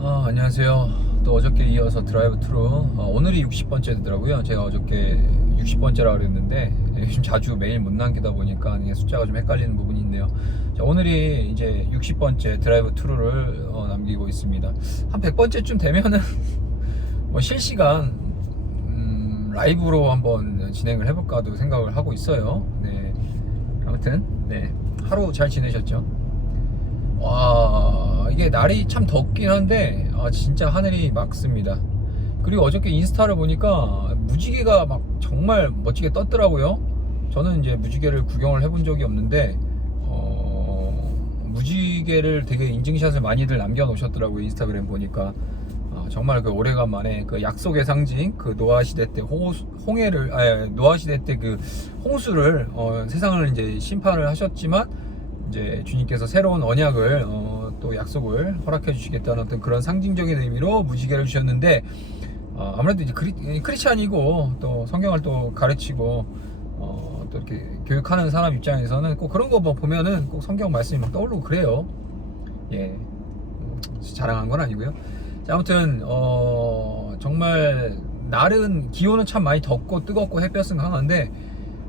안녕하세요. 또 어저께 이어서 드라이브 트루 오늘이 60번째 되더라고요. 제가 어저께 60번째라 그랬는데 요즘 자주 메일 못 남기다 보니까 이게 숫자가 좀 헷갈리는 부분이 있네요. 자, 오늘이 이제 60번째 드라이브 트루를 남기고 있습니다. 한 100번째쯤 되면은 뭐 실시간 라이브로 한번 진행을 해볼까도 생각을 하고 있어요. 네. 아무튼 네, 하루 잘 지내셨죠? 와, 이게 날이 참 덥긴 한데 진짜 하늘이 맑습니다. 그리고 어저께 인스타를 보니까 무지개가 막 정말 멋지게 떴더라고요. 저는 이제 무지개를 구경을 해본 적이 없는데 무지개를 되게 인증샷을 많이들 남겨놓으셨더라고요. 인스타그램 보니까 정말 그 오래간만에 그 약속의 상징, 그 노아 시대 때 노아 시대 때 그 홍수를 세상을 이제 심판을 하셨지만 이제 주님께서 새로운 언약을 또 약속을 허락해 주시겠다는 어떤 그런 상징적인 의미로 무지개를 주셨는데 아무래도 이제 크리스찬이고 또 성경을 또 가르치고 또 이렇게 교육하는 사람 입장에서는 꼭 그런 거 뭐 보면은 꼭 성경 말씀이 막 떠오르고 그래요. 예, 자랑한 건 아니고요. 자, 아무튼 정말 날은 기온은 참 많이 덥고 뜨겁고 햇볕은 강한데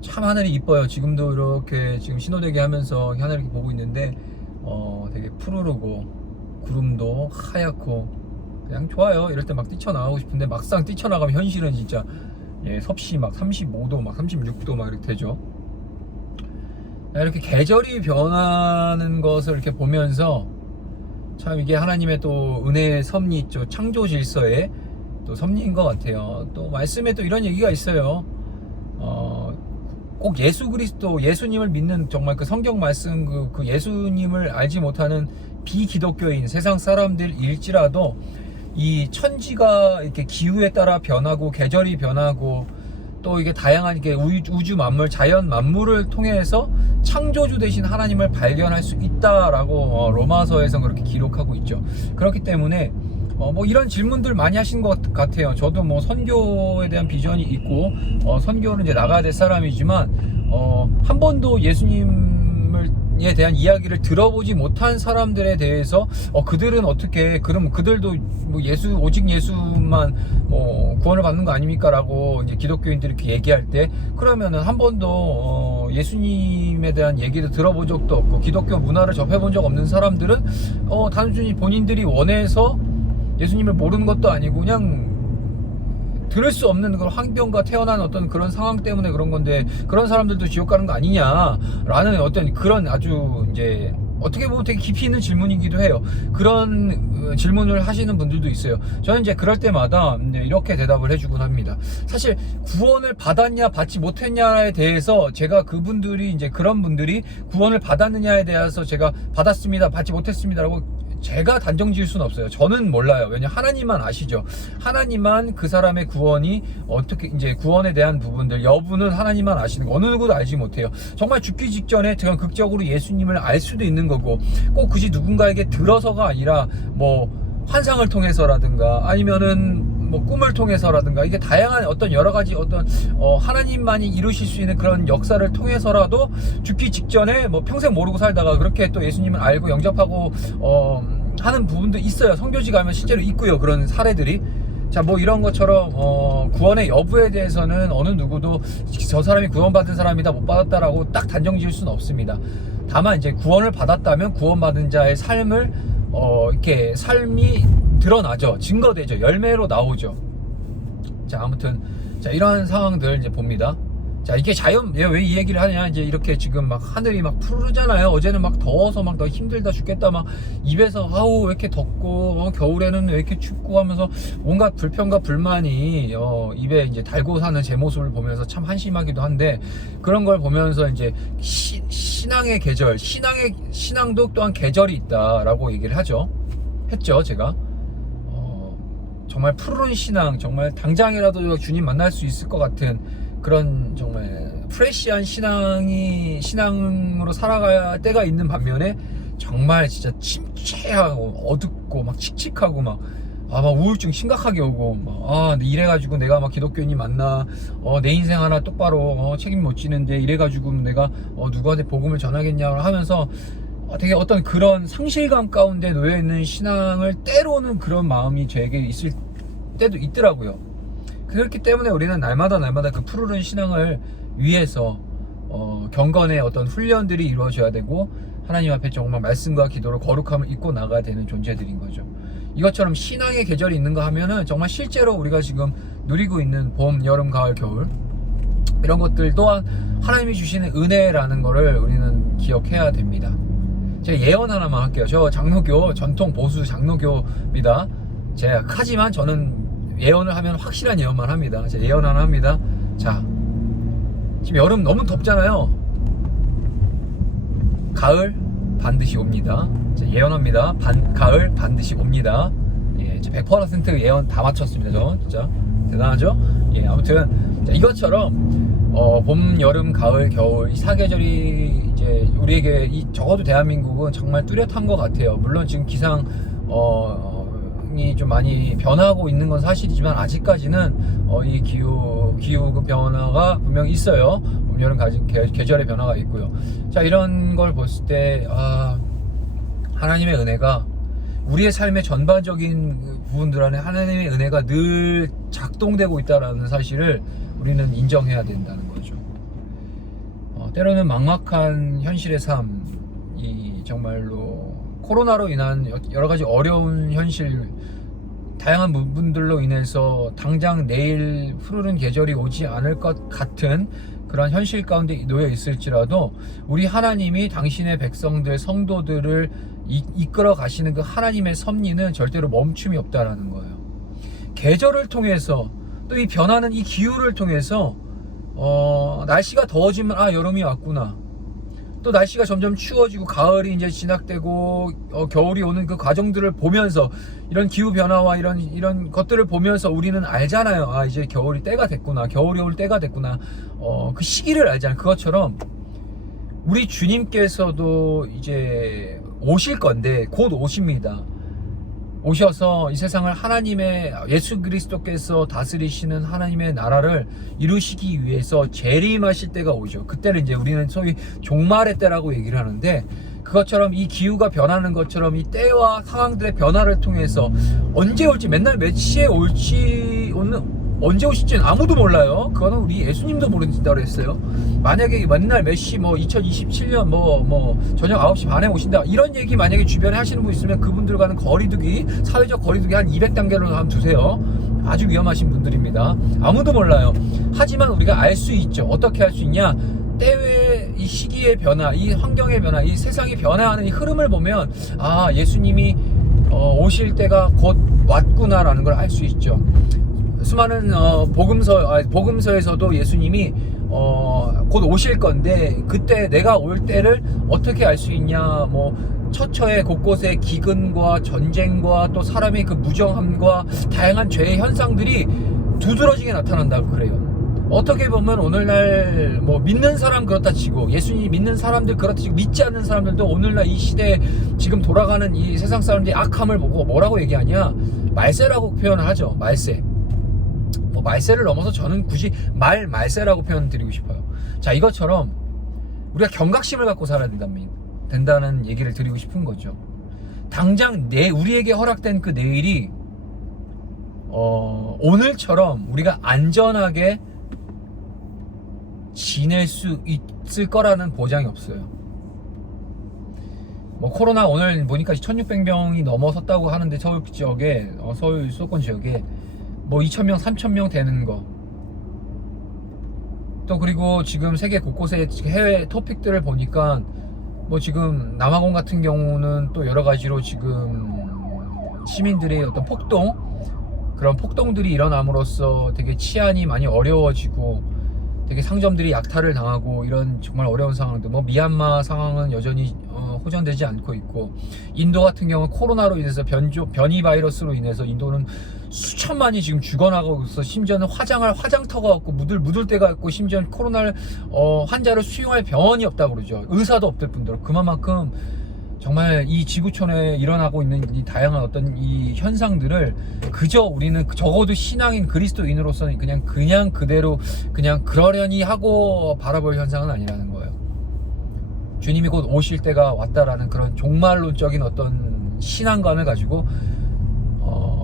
참 하늘이 이뻐요. 지금도 이렇게 지금 신호대기 하면서 하늘을 이렇게 보고 있는데 되게 푸르르고 구름도 하얗고 그냥 좋아요. 이럴 때 막 뛰쳐나가고 싶은데 막상 뛰쳐나가면 현실은 진짜 섭씨 막 35도 막 36도 막 이렇게 되죠. 이렇게 계절이 변하는 것을 이렇게 보면서 참 이게 하나님의 또 은혜의 섭리 있죠. 창조 질서의 또 섭리인 것 같아요. 또 말씀에 또 이런 얘기가 있어요. 꼭 예수 그리스도, 예수님을 믿는 정말 그 성경 말씀 그 예수님을 알지 못하는 비기독교인 세상 사람들일지라도 이 천지가 이렇게 기후에 따라 변하고 계절이 변하고 또 이게 다양한 이게 우주 만물, 자연 만물을 통해서 창조주 되신 하나님을 발견할 수 있다라고 로마서에서 그렇게 기록하고 있죠. 그렇기 때문에 뭐 이런 질문들 많이 하신 것 같아요. 저도 뭐 선교에 대한 비전이 있고 선교를 이제 나가야 될 사람이지만 한 번도 예수님에 대한 이야기를 들어보지 못한 사람들에 대해서 그들은 어떻게 그럼 그들도 뭐 오직 예수만 구원을 받는 거 아닙니까라고 이제 기독교인들이 이렇게 얘기할 때 그러면은 한 번도 예수님에 대한 얘기를 들어본 적도 없고 기독교 문화를 접해본 적 없는 사람들은 단순히 본인들이 원해서 예수님을 모르는 것도 아니고 그냥 들을 수 없는 그런 환경과 태어난 어떤 그런 상황 때문에 그런 건데 그런 사람들도 지옥 가는 거 아니냐라는 어떤 그런 아주 이제 어떻게 보면 되게 깊이 있는 질문이기도 해요. 그런 질문을 하시는 분들도 있어요. 저는 이제 그럴 때마다 이렇게 대답을 해주곤 합니다. 사실 구원을 받았냐 받지 못했냐에 대해서 제가 그분들이 이제 그런 분들이 구원을 받았느냐에 대해서 제가 받았습니다 받지 못했습니다라고 제가 단정 지을 수는 없어요. 저는 몰라요. 왜냐면 하나님만 아시죠. 하나님만 그 사람의 구원이 어떻게 이제 구원에 대한 부분들 여부는 하나님만 아시는 거 어느 누구도 알지 못해요. 정말 죽기 직전에 그냥 극적으로 예수님을 알 수도 있는 거고 꼭 굳이 누군가에게 들어서가 아니라 뭐 환상을 통해서라든가 아니면은 뭐 꿈을 통해서라든가 이게 다양한 어떤 여러 가지 어떤 하나님만이 이루실 수 있는 그런 역사를 통해서라도 죽기 직전에 뭐 평생 모르고 살다가 그렇게 또 예수님을 알고 영접하고 하는 부분도 있어요. 성교지 가면 실제로 있고요. 그런 사례들이. 자, 뭐 이런 것처럼 구원의 여부에 대해서는 어느 누구도 저 사람이 구원받은 사람이다 못 받았다라고 딱 단정 지을 수는 없습니다. 다만 이제 구원을 받았다면 구원받은 자의 삶을 이렇게 삶이 드러나죠. 증거되죠. 열매로 나오죠. 자, 아무튼 자 이러한 상황들 이제 봅니다. 자, 이게 왜 이 얘기를 하냐, 이제 이렇게 지금 막 하늘이 막 푸르잖아요. 어제는 막 더워서 막 너 힘들다 죽겠다 막 입에서 아우 왜 이렇게 덥고 겨울에는 왜 이렇게 춥고 하면서 온갖 불평과 불만이 입에 이제 달고 사는 제 모습을 보면서 참 한심하기도 한데 그런 걸 보면서 이제 신앙의 계절, 신앙도 또한 계절이 있다라고 얘기를 했죠 제가. 정말 푸른 신앙, 정말 당장이라도 주님 만날 수 있을 것 같은 그런 정말 프레시한 신앙으로 살아갈 때가 있는 반면에 정말 진짜 침체하고 어둡고 막 칙칙하고 막 우울증 심각하게 오고 이래가지고 내가 막 기독교인이 맞나 내 인생 하나 똑바로 책임 못 지는데 이래가지고 내가 누구한테 복음을 전하겠냐 하면서 되게 어떤 그런 상실감 가운데 놓여있는 신앙을 때로는 그런 마음이 저에게 있을 때도 있더라고요. 그렇기 때문에 우리는 날마다 그 푸르른 신앙을 위해서 경건의 어떤 훈련들이 이루어져야 되고, 하나님 앞에 정말 말씀과 기도로 거룩함을 입고 나가야 되는 존재들인 거죠. 이것처럼 신앙의 계절이 있는가 하면은 정말 실제로 우리가 지금 누리고 있는 봄, 여름, 가을, 겨울, 이런 것들 또한 하나님이 주시는 은혜라는 거를 우리는 기억해야 됩니다. 제가 예언 하나만 할게요. 저 장로교, 전통 보수 장로교입니다. 제가 하지만 저는 예언을 하면 확실한 예언만 합니다. 제가 예언 하나 합니다. 자, 지금 여름 너무 덥잖아요. 가을 반드시 옵니다. 자, 예언합니다. 가을 반드시 옵니다. 예, 100% 예언 다 맞췄습니다. 저 진짜 대단하죠? 예, 아무튼 자, 이것처럼 봄, 여름, 가을, 겨울 이 사계절이 이제 우리에게 적어도 대한민국은 정말 뚜렷한 것 같아요. 물론 지금 기상 이 좀 많이 변하고 있는 건 사실이지만 아직까지는 이 기후 변화가 분명히 있어요. 봄, 여름, 계절의 변화가 있고요. 자, 이런 걸 봤을 때 하나님의 은혜가 우리의 삶의 전반적인 부분들 안에 하나님의 은혜가 늘 작동되고 있다는 사실을 우리는 인정해야 된다는 거죠. 때로는 막막한 현실의 삶이 정말로 코로나로 인한 여러 가지 어려운 현실, 다양한 부분들로 인해서 당장 내일 푸르른 계절이 오지 않을 것 같은 그런 현실 가운데 놓여 있을지라도 우리 하나님이 당신의 백성들, 성도들을 이끌어 가시는 그 하나님의 섭리는 절대로 멈춤이 없다라는 거예요. 계절을 통해서 또 이 변하는 이 기후를 통해서 날씨가 더워지면 여름이 왔구나, 또 날씨가 점점 추워지고 가을이 이제 진학되고 겨울이 오는 그 과정들을 보면서 이런 기후 변화와 이런 것들을 보면서 우리는 알잖아요. 이제 겨울이 때가 됐구나, 겨울이 올 때가 됐구나. 그 시기를 알잖아요. 그것처럼 우리 주님께서도 이제 오실 건데 곧 오십니다. 오셔서 이 세상을 하나님의 예수 그리스도께서 다스리시는 하나님의 나라를 이루시기 위해서 재림하실 때가 오죠. 그때는 이제 우리는 소위 종말의 때라고 얘기를 하는데, 그것처럼 이 기후가 변하는 것처럼 이 때와 상황들의 변화를 통해서 언제 올지, 맨날 몇 시에 올지, 언제 오실지는 아무도 몰라요. 그거는 우리 예수님도 모른다고 했어요. 만약에 맨날 몇 시 2027년 저녁 9시 반에 오신다, 이런 얘기 만약에 주변에 하시는 분 있으면 그분들과는 거리두기, 사회적 거리두기 한 200단계로 한번 두세요. 아주 위험하신 분들입니다. 아무도 몰라요. 하지만 우리가 알 수 있죠. 어떻게 할 수 있냐? 때의 이 시기의 변화, 이 환경의 변화, 이 세상이 변화하는 이 흐름을 보면 예수님이 오실 때가 곧 왔구나라는 걸 알 수 있죠. 수많은 복음서에서도 예수님이 곧 오실 건데, 그때 내가 올 때를 어떻게 알 수 있냐, 처처에 곳곳에 기근과 전쟁과 또 사람의 그 무정함과 다양한 죄의 현상들이 두드러지게 나타난다고 그래요. 어떻게 보면 오늘날 믿는 사람 그렇다 치고, 예수님 믿는 사람들 그렇다 치고, 믿지 않는 사람들도 오늘날 이 시대에 지금 돌아가는 이 세상 사람들이 악함을 보고 뭐라고 얘기하냐, 말세라고 표현을 하죠. 말세를 넘어서 저는 굳이 말세라고 표현드리고 싶어요. 자, 이것처럼 우리가 경각심을 갖고 살아야 된다는 얘기를 드리고 싶은 거죠. 당장 우리에게 허락된 그 내일이 오늘처럼 우리가 안전하게 지낼 수 있을 거라는 보장이 없어요. 코로나 오늘 보니까 1600명이 넘어섰다고 하는데, 서울 지역에, 서울 수도권 지역에 2000명, 3000명 되는 거. 또 그리고 지금 세계 곳곳에 해외 토픽들을 보니까 지금 남아공 같은 경우는 또 여러 가지로 지금 시민들의 어떤 그런 폭동들이 일어남으로써 되게 치안이 많이 어려워지고 되게 상점들이 약탈을 당하고 이런 정말 어려운 상황들. 미얀마 상황은 여전히 호전되지 않고 있고, 인도 같은 경우는 코로나로 인해서 변이 바이러스로 인해서 인도는 수천만이 지금 죽어나가고 있어. 심지어는 화장터가 없고 묻을 데가 없고, 심지어는 코로나 환자를 수용할 병원이 없다고 그러죠. 의사도 없을 뿐더러. 그만큼 정말 이 지구촌에 일어나고 있는 이 다양한 어떤 이 현상들을 그저 우리는 적어도 신앙인 그리스도인으로서는 그냥 그대로 그냥 그러려니 하고 바라볼 현상은 아니라는 거예요. 주님이 곧 오실 때가 왔다라는 그런 종말론적인 어떤 신앙관을 가지고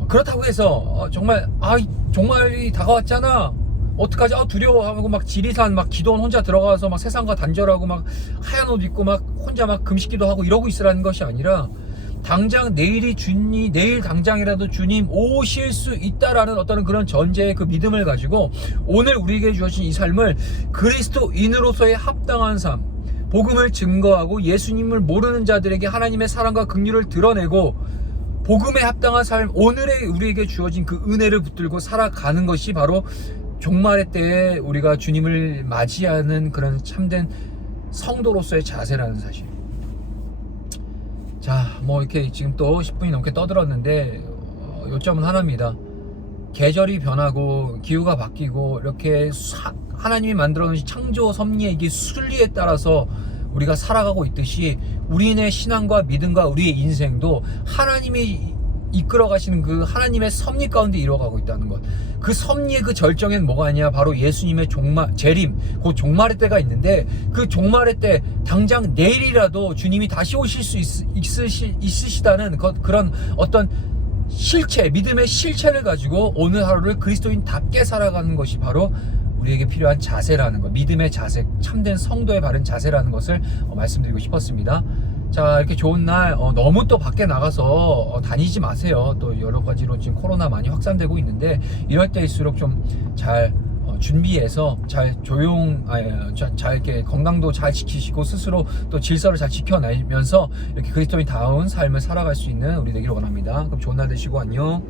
그렇다고 해서 정말 종말이 다가왔잖아, 어떡하지, 두려워하고 막 지리산 막 기도원 혼자 들어가서 막 세상과 단절하고 막 하얀 옷 입고 막 혼자 막 금식기도 하고 이러고 있으라는 것이 아니라, 당장 내일 당장이라도 주님 오실 수 있다라는 어떤 그런 전제의 그 믿음을 가지고 오늘 우리에게 주어진 이 삶을 그리스도인으로서의 합당한 삶, 복음을 증거하고 예수님을 모르는 자들에게 하나님의 사랑과 긍휼을 드러내고 복음에 합당한 삶, 오늘의 우리에게 주어진 그 은혜를 붙들고 살아가는 것이 바로 종말의 때에 우리가 주님을 맞이하는 그런 참된 성도로서의 자세라는 사실. 자, 뭐 이렇게 지금 또 10분이 넘게 떠들었는데 요점은 하나입니다. 계절이 변하고 기후가 바뀌고 이렇게 하나님이 만들어 놓으신 창조 섭리의 이게 순리에 따라서 우리가 살아가고 있듯이 우리의 신앙과 믿음과 우리의 인생도 하나님이 이끌어 가시는 그 하나님의 섭리 가운데 이루어가고 있다는 것. 그 섭리의 그 절정엔 뭐가 아니야, 바로 예수님의 재림, 곧 종말의 때가 있는데, 그 종말의 때 당장 내일이라도 주님이 다시 오실 수 있으시다는 그런 어떤 실체, 믿음의 실체를 가지고 오늘 하루를 그리스도인답게 살아가는 것이 바로 우리에게 필요한 자세라는 것, 믿음의 자세, 참된 성도의 바른 자세라는 것을 말씀드리고 싶었습니다. 자, 이렇게 좋은 날 너무 또 밖에 나가서 다니지 마세요. 또 여러 가지로 지금 코로나 많이 확산되고 있는데, 이럴 때일수록 좀 잘 준비해서 잘 이렇게 건강도 잘 지키시고 스스로 또 질서를 잘 지켜내면서 이렇게 그리스도인다운 삶을 살아갈 수 있는 우리 되기를 원합니다. 그럼 좋은 날 되시고 안녕.